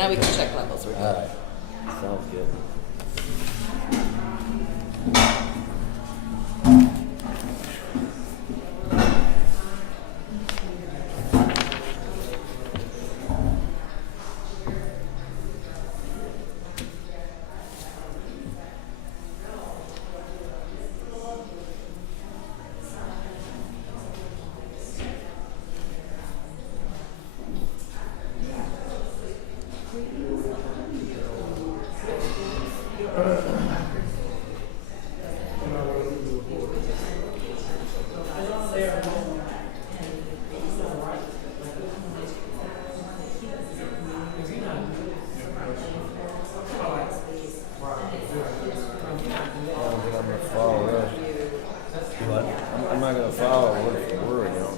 Now we can check levels. We're good. All right. Sounds good. I'm not going to follow word for word, you know.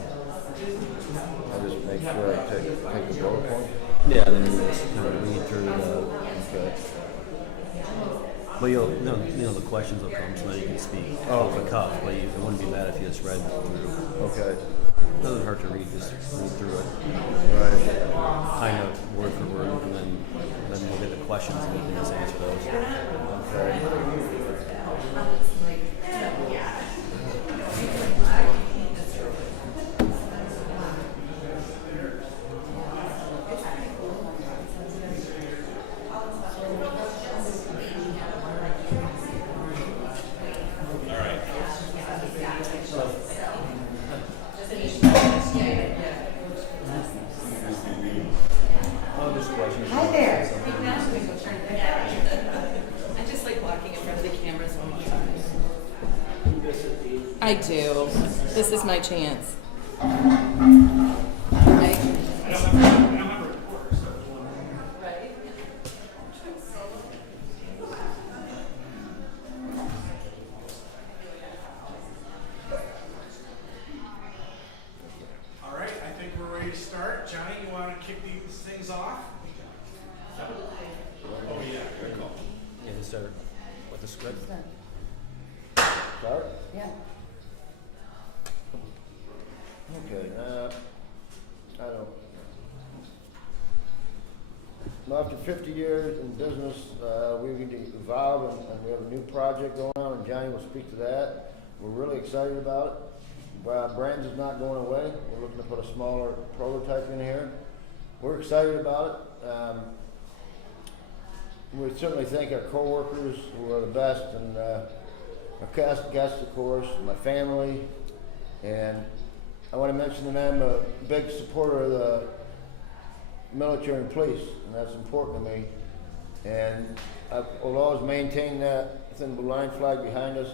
I just make sure I take the bullet point. Yeah, then you just kind of read through the. Okay. But the questions will come so that you can speak off the cuff. But it wouldn't be bad if you just read through. Okay. It doesn't hurt to just read through it. Right. Kind of word for word, and then we'll get the questions and we can just answer those. Okay. Hi there. I just like walking in front of the cameras all the time. I do. This is my chance. Right? All right, I think we're ready to start. Johnny, you want to kick these things off? Oh, yeah, good call. Yeah, just start with the script. Start? Yeah. Okay. I don't. Well, after 50 years in business, we evolved and we have a new project going on, and Johnny will speak to that. We're really excited about it. Brann's is not going away. We're looking to put a smaller prototype in here. We're excited about it. We certainly thank our co-workers who are the best, and our guests, of course, my family, and I want to mention that I'm a big supporter of the military and police, and that's important to me. And I will always maintain that thin blue line flag behind us.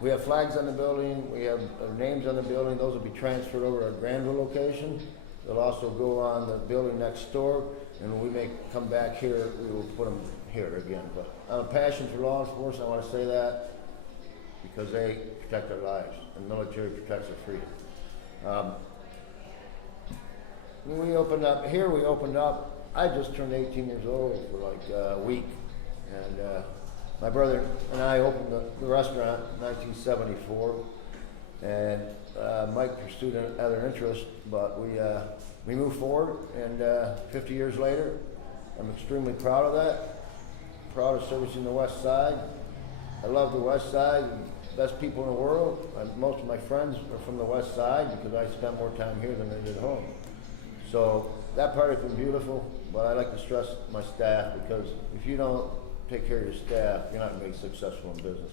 We have flags on the building, we have names on the building. Those will be transferred over to our Granville location. They'll also go on the building next door, and when we may come back here, we will put them here again. But I have a passion for law enforcement. I want to say that because they protect our lives, and the military protects our freedom. When we opened up here, I just turned 18 years old for like a week, and my brother and I opened the restaurant in 1974, and Mike pursued other interests, but we moved forward, and 50 years later, I'm extremely proud of that. Proud of servicing the West Side. I love the West Side. Best people in the world. Most of my friends are from the West Side because I spent more time here than I did home. So that part has been beautiful, but I like to stress my staff, because if you don't take care of your staff, you're not going to be successful in business.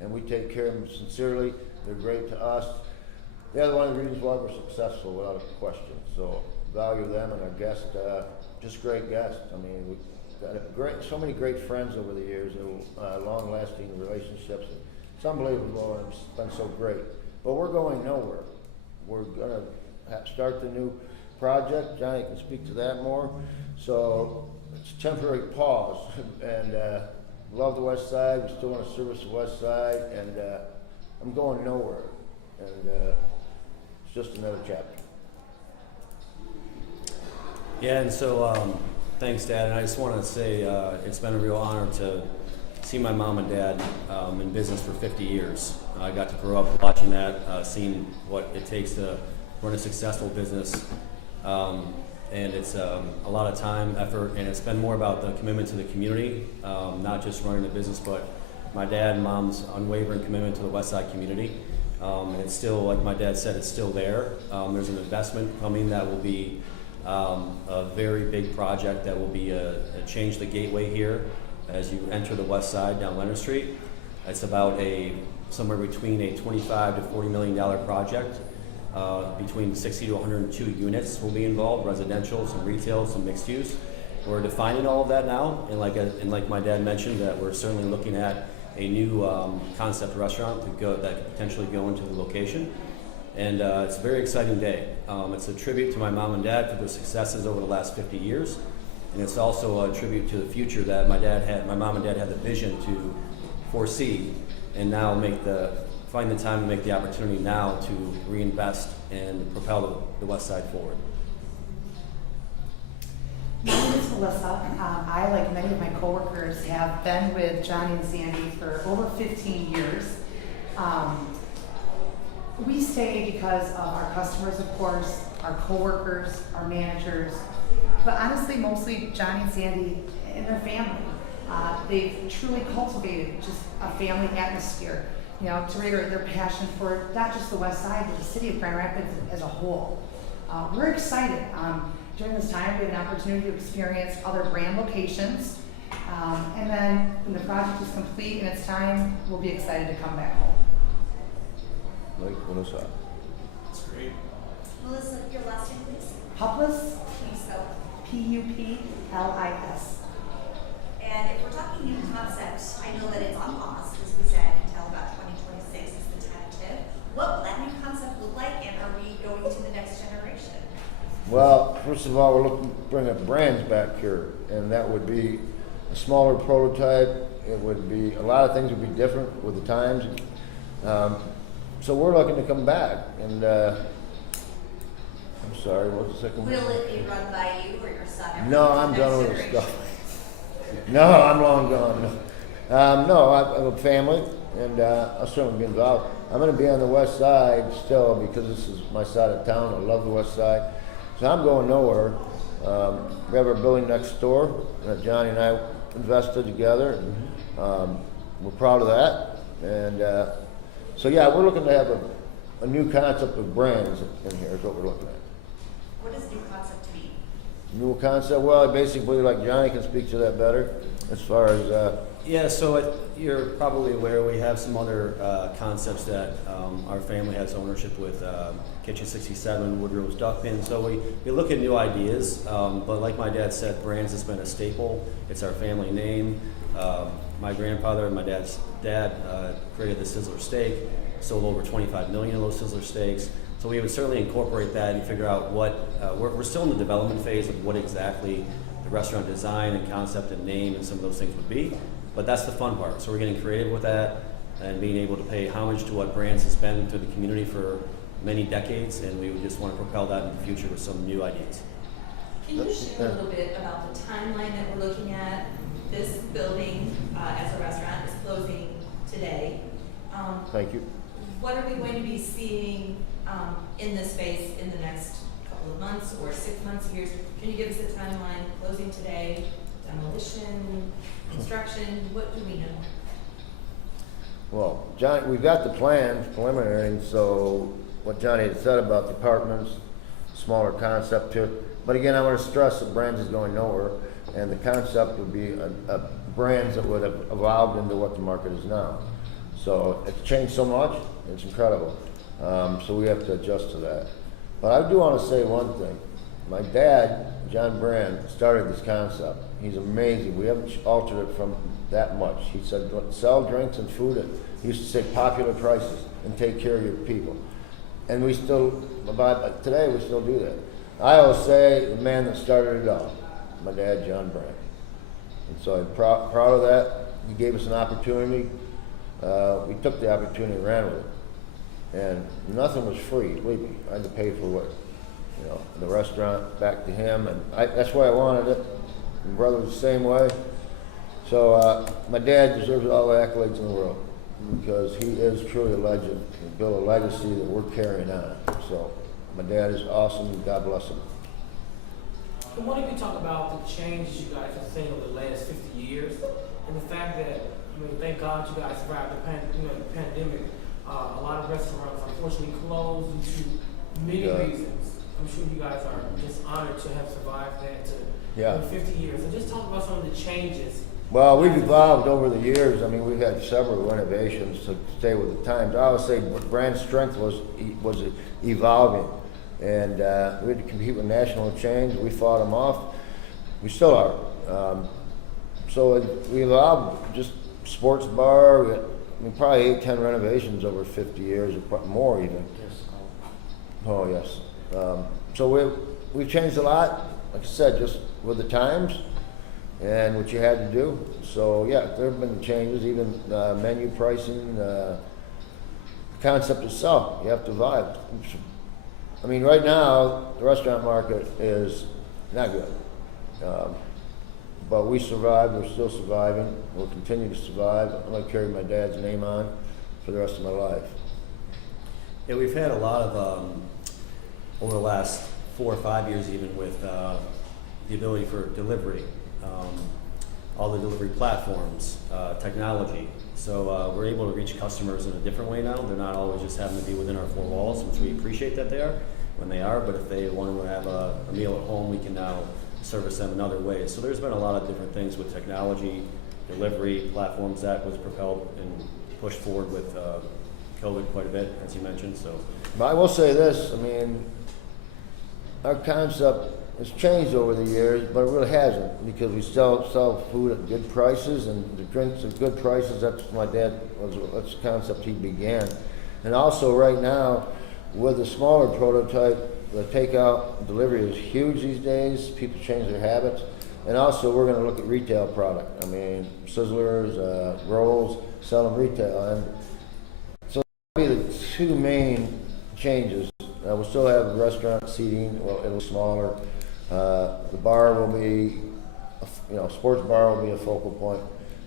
And we take care of them sincerely. They're great to us. They're one of the reasons why we're successful, without a question. So value them and our guests, just great guests. I mean, we've got so many great friends over the years, long-lasting relationships. It's unbelievable, and it's been so great. But we're going nowhere. We're going to start the new project. Johnny can speak to that more. So it's a temporary pause, and love the West Side. We still want to service the West Side, and I'm going nowhere. And it's just another chapter. Yeah, and so thanks, Dad. And I just want to say it's been a real honor to see my mom and dad in business for 50 years. I got to grow up watching that, seeing what it takes to run a successful business. and it's a lot of time, effort, and it's been more about the commitment to the community, not just running the business, but my dad and mom's unwavering commitment to the Westside community. And it's still, like my dad said, it's still there. There's an investment coming that will be a very big project that will be change the gateway here as you enter the West Side down Leonard Street. It's about somewhere between a $25 to $40 million project. Between 60 to 102 units will be involved, residential, some retail, some mixed use. We're defining all of that now, and like my dad mentioned, that we're certainly looking at a new concept restaurant that could potentially go into the location. And it's a very exciting day. It's a tribute to my mom and dad for their successes over the last 50 years. And it's also a tribute to the future that my mom and dad had the vision to foresee, and now find the time to make the opportunity now to reinvest and propel the West Side forward. My name is Melissa. I, like many of my coworkers, have been with Johnny and Sandy for over 15 years. We stay because of our customers, of course, our coworkers, our managers, but honestly, mostly Johnny and Sandy and their family. They've truly cultivated just a family atmosphere, to reiterate their passion for not just the West Side, but the city of Grand Rapids as a whole. We're excited. During this time, we have an opportunity to experience other Brann locations, and then when the project is complete and it's time, we'll be excited to come back home. Like, Melissa. That's great. Melissa, your last name, please. Puplis, Can you spell? P-U-P-L-I-S. And if we're talking new concept, I know that it's on pause, as we said, until about 2026 is the tentative. What will that new concept look like, and are we going to the next generation? Well, first of all, we're looking to bring up brands back here, and that would be a smaller prototype. It would be, a lot of things would be different with the times. So we're looking to come back, and I'm sorry, what's the second one? Will it be run by you or your son? No, I'm done with this stuff. No, I'm long gone. No, I have a family, and I'll certainly be involved. I'm going to be on the West Side still because this is my side of town. I love the West Side. So I'm going nowhere. We have our building next door that Johnny and I invested together. And, we're proud of that. And so, yeah, we're looking to have a new concept of brands in here is what we're looking at. What does new concept mean? New concept, well, basically, like Johnny can speak to that better as far as... Yeah, so you're probably aware we have some other concepts that our family has ownership with, Kitchen 67, Woodrow's Duck Pin. So we look at new ideas, but like my dad said, Brands has been a staple. It's our family name. My grandfather and my dad's dad created the Sizzler steak, sold over 25 million of those Sizzler steaks. So we would certainly incorporate that and figure out what, we're still in the development phase of what exactly the restaurant design and concept and name and some of those things would be. But that's the fun part. So we're getting creative with that and being able to pay homage to what Brands has been to the community for many decades, and we would just want to propel that in the future with some new ideas. Can you share a little bit about the timeline that we're looking at? This building as a restaurant is closing today. Thank you. What are we going to be seeing in this space in the next couple of months or 6 months, years? Can you give us a timeline? Closing today, demolition, construction, what do we know? Well, Johnny, we've got the plans, preliminary, and so what Johnny had said about the apartments, smaller concept too. But again, I want to stress that Brands is going nowhere, and the concept would be a Brands that would have evolved into what the market is now. So it's changed so much, it's incredible. So we have to adjust to that. But I do want to say one thing. My dad, John Brann, started this concept. He's amazing. We haven't altered it from that much. He said, sell drinks and food. He used to say popular prices and take care of your people. And we still, today we still do that. I always say the man that started it all, my dad, John Brann. And so I'm proud of that. He gave us an opportunity. We took the opportunity and ran with it. And nothing was free, believe me. I had to pay for what, the restaurant back to him, and that's why I wanted it. My brother was the same way. So my dad deserves all the accolades in the world because he is truly a legend and built a legacy that we're carrying on. So my dad is awesome, and God bless him. So why don't you talk about the changes you guys have seen over the last 50 years and the fact that, I mean, thank God you guys survived the pandemic. A lot of restaurants unfortunately closed due to many reasons. I'm sure you guys are just honored to have survived that in 50 years. So just talk about some of the changes. Well, we've evolved over the years. I mean, we've had several renovations to stay with the times. I would say brand strength was evolving, and we had to compete with national chains. We fought them off. We still are. So we evolved. Just sports bar. We had, probably 8-10 renovations over 50 years, or more even. Oh yes. So we've changed a lot. Like I said, just with the times and what you had to do. So yeah, there have been changes, even menu pricing, the concept itself. You have to vibe. I mean, right now the restaurant market is not good, but we survived. We're still surviving. We'll continue to survive. I'm gonna carry my dad's name on for the rest of my life. Yeah, we've had a lot of over the last 4 or 5 years, even with the ability for delivery, all the delivery platforms, technology. So we're able to reach customers in a different way now. They're not always just having to be within our 4 walls, which we appreciate that they are when they are. But if they want to have a meal at home, we can now service them in other ways. So there's been a lot of different things with technology, delivery platforms that was propelled and pushed forward with COVID quite a bit, as you mentioned. So, but I will say this. I mean, our concept has changed over the years, but it really hasn't, because we sell food at good prices and the drinks at good prices. That's that's the concept he began. And also right now, with the smaller prototype, the takeout delivery is huge these days. People change their habits. And also we're going to look at retail product. I mean, sizzlers, rolls, sell them retail. And so that'll be the 2 main changes. We'll still have restaurant seating. Well, it'll be smaller. The bar will be, sports bar will be a focal point.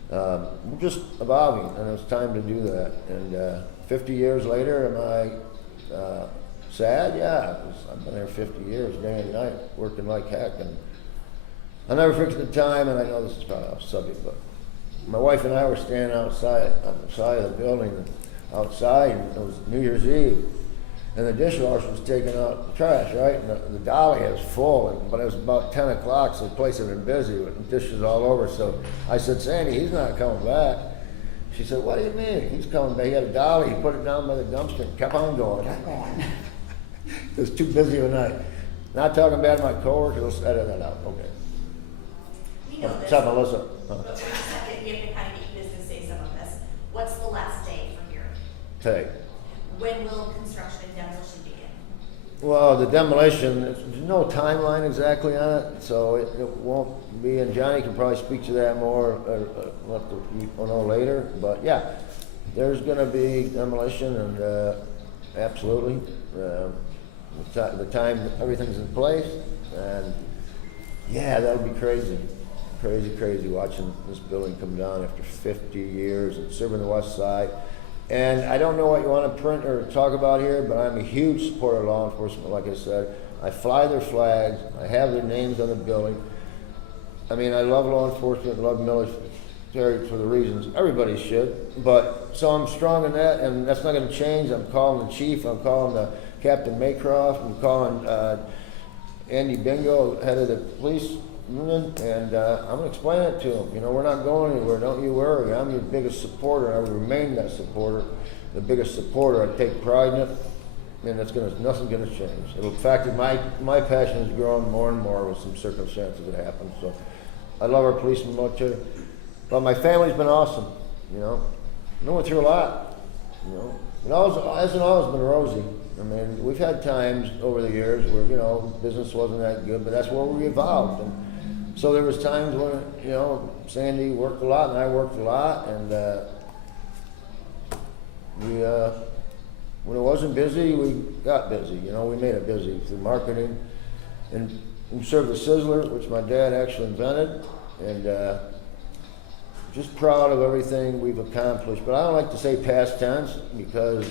We're just evolving, and it's time to do that. And 50 years later, am I sad? Yeah, 'cause I've been there 50 years, day and night, working like heck. And I'll never forget the time, and I know this is probably off subject, but my wife and I were standing outside, on the side of the building, outside, and it was New Year's Eve. And the dishwasher was taking out the trash, right? And the dolly was full, but it was about 10 o'clock, so the place had been busy with dishes all over. So I said, Sandy, he's not coming back. She said, what do you mean? He's coming back. He had a dolly, he put it down by the dumpster and kept on going. It was too busy of a night. Not talking bad to my coworkers, let's edit that out. Okay. We know this. What's up, Melissa? But for a second, we have to kind of get you guys to say some of this. What's the last day from here? Today. When will construction and demolition begin? Well, the demolition, there's no timeline exactly on it, so it won't be, and Johnny can probably speak to that more, we'll know later, but yeah, there's gonna be demolition, and absolutely, the time everything's in place, and yeah, that'll be crazy watching this building come down after 50 years and serving the West Side. And I don't know what you want to print or talk about here, but I'm a huge supporter of law enforcement, like I said. I fly their flags. I have their names on the building. I mean, I love law enforcement, I love military for the reasons everybody should. But, so I'm strong in that, and that's not going to change. I'm calling the chief. I'm calling the Captain Maycroft. I'm calling Andy Bingo, head of the police union, and I'm going to explain it to him. You know, we're not going anywhere. Don't you worry. I'm your biggest supporter, and I will remain that supporter. The biggest supporter. I take pride in it, and nothing's going to change. In fact, my passion has grown more and more with some circumstances that happened. So I love our police and military, but my family's been awesome. You know, we went through a lot. You know, it hasn't always been rosy. I mean, we've had times over the years where, you know, business wasn't that good, but that's where we evolved. And so there was times when, you know, Sandy worked a lot and I worked a lot, and when it wasn't busy, we got busy. You know, we made it busy through marketing, and we served the Sizzler, which my dad actually invented, and just proud of everything we've accomplished. But I don't like to say past tense, because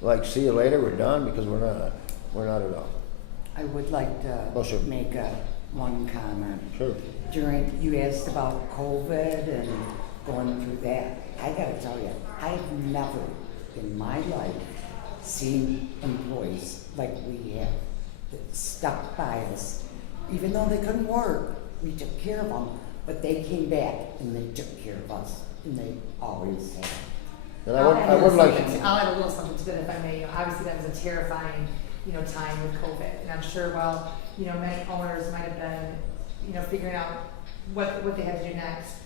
like, see you later, we're done, because we're not at all. I would like to Oh, sure. make a one comment. Sure. You asked about COVID and going through that. I gotta tell you, I've never in my life seen employees like we have that stuck by us. Even though they couldn't work, we took care of them, but they came back and they took care of us, and they always have. And I would like I'll add a little something to that if I may. You know, obviously that was a terrifying, time with COVID. And I'm sure many owners might have been, figuring out what they had to do next.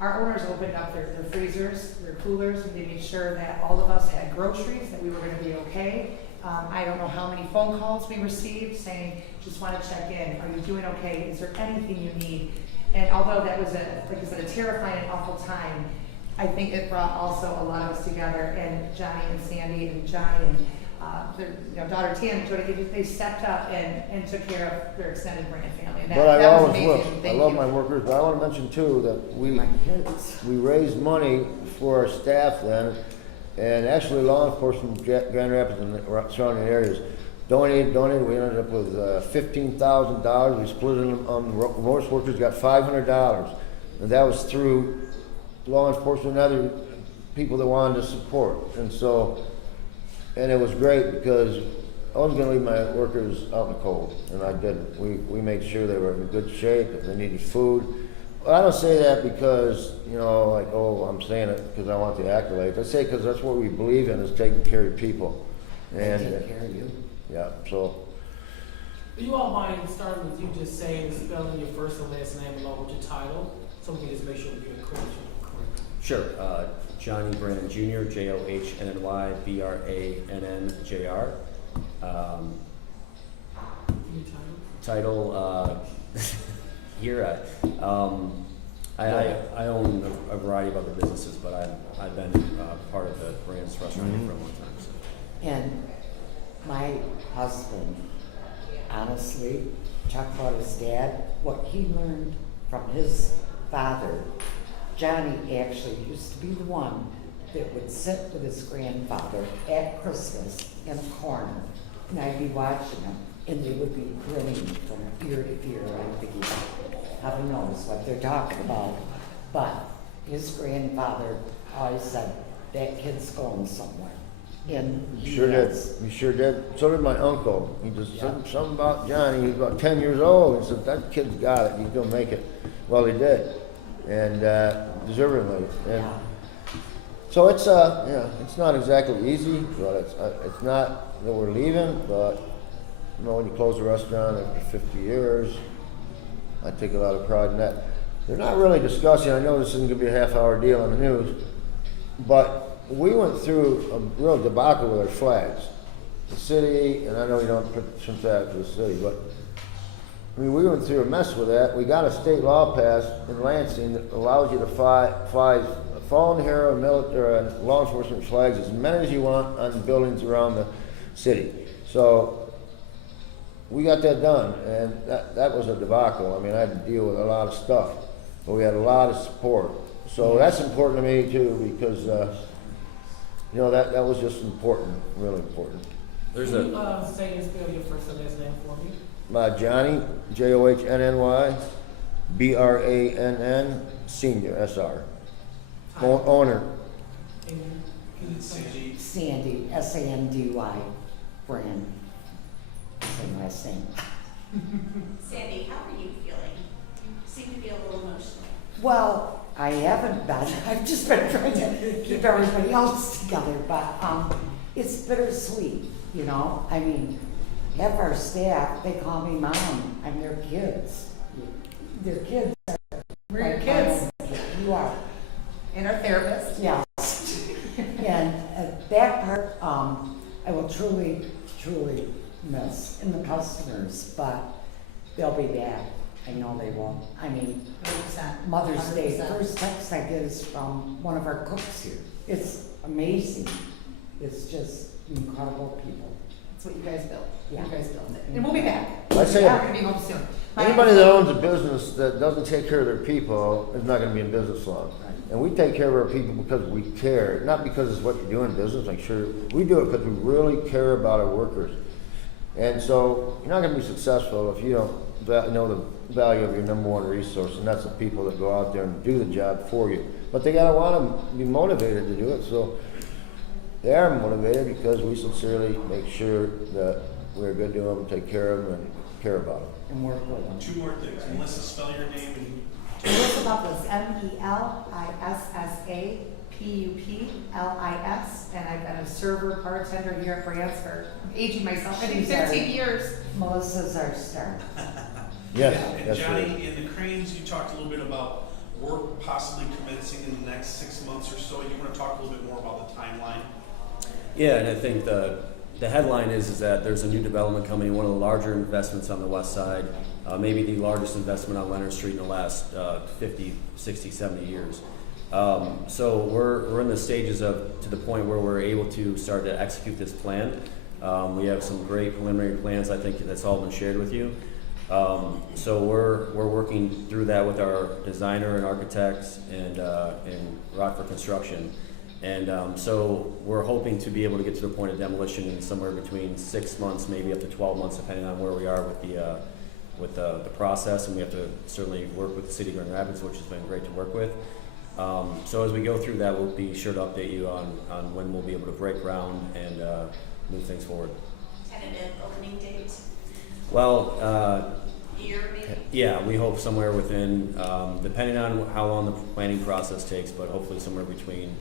Our owners opened up their freezers, their coolers, and they made sure that all of us had groceries, that we were gonna be okay. I don't know how many phone calls we received saying, just wanna check in, are you doing okay? Is there anything you need? And although that was a terrifying and awful time, I think it brought also a lot of us together, and Johnny and Sandy and Johnny and their daughter Tam, they stepped up and took care of their extended Brann family. And But I that was always amazing. will. I Thank love you. my workers, but I want to mention too that My kids. we raised money for our staff then, and actually law enforcement, Grand Rapids and the surrounding areas donated. We ended up with $15,000. We split it on most workers got $500, and that was through law enforcement and other people that wanted to support. And it was great because I wasn't going to leave my workers out in the cold, and I didn't. We made sure they were in good shape, if they needed food. Well, I don't say that because, I'm saying it because I want the accolades. I say it because that's what we believe in, is taking care of people. They take care of you. Yeah, so. Do you all mind starting with you just saying, spelling your first and last name along with your title, so we can just make sure we get correct? Sure. Johnny Brann Jr., Johnny Brann Jr. Your title? Title here. I own a variety of other businesses, but I've been part of the Brann's restaurant for a long time. So. And my husband, honestly, talk about his dad, what he learned from his father. Johnny actually used to be the one that would sit with his grandfather at Christmas in a corner, and I'd be watching him, and they would be grinning from ear to ear. I'm thinking, heaven knows what they're talking about. But his grandfather always said, that kid's going somewhere. And he Sure did. is. He sure did. So did my uncle. He just said something about Johnny. He was about 10 years old. He said, that kid's got it. He's going to make it. Well, he did. And deservingly. And Yeah. so it's not exactly easy, but it's not that we're leaving, but when you close a restaurant after 50 years, I take a lot of pride in that. They're not really discussing, I know this isn't going to be a half-hour deal on the news, but we went through a real debacle with our flags. The city, and I know you don't put some flags for the city, but we went through a mess with that. We got a state law passed in Lansing that allows you to fly fallen hero, military, and law enforcement flags as many as you want on buildings around the city. So we got that done, and that was a debacle. I mean, I had to deal with a lot of stuff, but we had a lot of support. So that's important to me too, because that was just important, really important. There's Can you say and spell your first and last name for me? Johnny, Johnny, Brann Sr, SR. Owner. Sandy, Sandy, S-A-N-D-Y, Brann. Same last name. Sandy, how are you feeling? You seem to be a little emotional. Well, I haven't been. I've just been trying to keep everybody else together, but it's bittersweet, I mean, half our staff, they call me mom. I'm their kids. Their kids are. We're your like kids. You are. And our therapist. Yeah. And that part, I will truly, truly miss, and the customers, but they'll be back. I know they will. I mean, 100%. Mother's Day, the 100%. first text I get is from one of our cooks here. It's amazing. It's just incredible people. That's what you guys built. Yeah. You guys built it. And we'll be back. I say- We're gonna be home soon. Anybody that owns a business that doesn't take care of their people is not going to be in business long. And we take care of our people because we care, not because it's what you do in business. I'm sure we do it because we really care about our workers. And so you're not going to be successful if you don't know the value of your number one resource, and that's the people that go out there and do the job for you. But they got to want to be motivated to do it. So they are motivated because we sincerely make sure that we're good to them, take care of them, and care about them. And work with them. Two more things. Melissa, spell your name and Melissa Douglas, Melissa Pupulis, and I've been a server bartender here at Brann for aging myself. I think She's 15 our- years. Melissa's our star. Yes, And that's Johnny, right. in the cranes, you talked a little bit about work possibly commencing in the next 6 months or so. You want to talk a little bit more about the timeline? Yeah, and I think the headline is that there's a new development coming, one of the larger investments on the west side, maybe the largest investment on Leonard Street in the last 50, 60, 70 years. So we're in the stages to the point where we're able to start to execute this plan. We have some great preliminary plans. I think that's all been shared with you. So we're working through that with our designer and architects and Rockford Construction. And so we're hoping to be able to get to the point of demolition in somewhere between 6 months, maybe up to 12 months, depending on where we are with the process. And we have to certainly work with the city of Grand Rapids, which has been great to work with. So as we go through that, we'll be sure to update you on when we'll be able to break ground and move things forward. Tentative opening date, Well, year maybe? yeah, we hope somewhere within, depending on how long the planning process takes, but hopefully somewhere between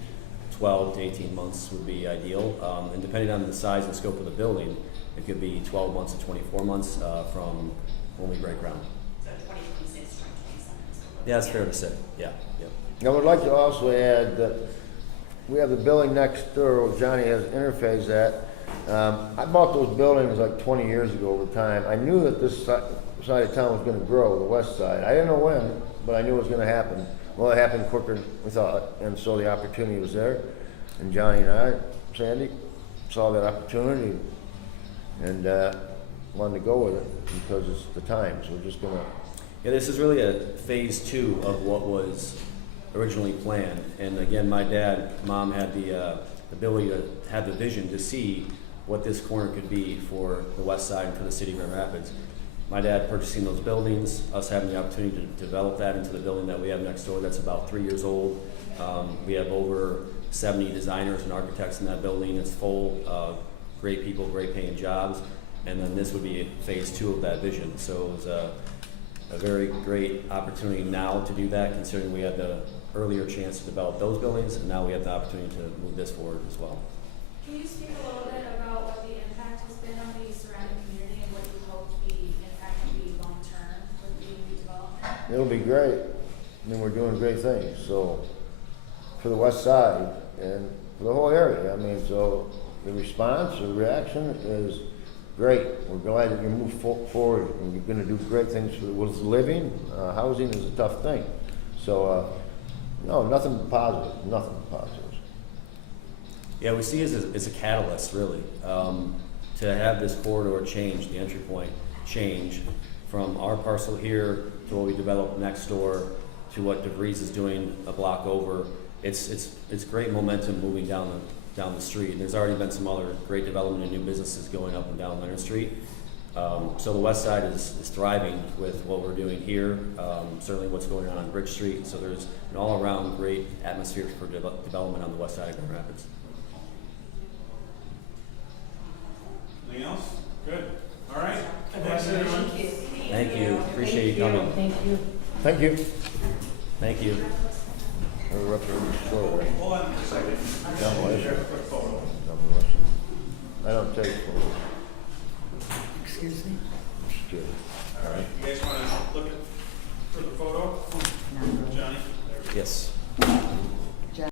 12 to 18 months would be ideal. And depending on the size and scope of the building, it could be 12 months to 24 months from when we break ground. So 2026, 2027. Yeah, that's fair to say. Yeah, yep. I would like to also add that we have the building next door where Johnny has Interphase at. I bought those buildings like 20 years ago over time. I knew that this side of town was going to grow, the west side. I didn't know when, but I knew it was going to happen. Well, it happened quicker than we thought, and so the opportunity was there. And Johnny and I, Sandy, saw that opportunity and wanted to go with it because it's the time. So we're just going to. Yeah, this is really a phase 2 of what was originally planned. And again, mom had the ability to have the vision to see what this corner could be for the west side and for the city of Grand Rapids. My dad purchasing those buildings, us having the opportunity to develop that into the building that we have next door that's about 3 years old. We have over 70 designers and architects in that building. It's full, great people, great paying jobs. And then this would be phase 2 of that vision. So it was a very great opportunity now to do that, considering we had the earlier chance to develop those buildings, and now we have the opportunity to move this forward as well. Can you speak a little bit about what the impact has been on the surrounding community and what you hope the impact will be long-term with the redevelopment? It'll be great. I mean, we're doing great things. So for the west side and for the whole area, I mean, so the response, the reaction is great. We're glad that you move forward and you're going to do great things with living. Housing is a tough thing. So, no, nothing but positive. Nothing but positives. Yeah, we see it as a catalyst, really, to have this corridor change, the entry point change from our parcel here to what we develop next door to what DeVries is doing a block over. It's great momentum moving down the street. And there's already been some other great development and new businesses going up and down Leonard Street. So the west side is thriving with what we're doing here, certainly what's going on Bridge Street. So there's an all-around great atmosphere for development on the west side of Grand Rapids. Anything else? Good. All right. Thanks, everyone. Thank you. Appreciate you coming. Thank you. Thank you. Thank you. We're up to the store. Hold on for a second. Demolition. Share a quick photo. Demolition. I don't take photos. Excuse me? Just kidding. All right. You guys want to look for the photo? Johnny? Yes.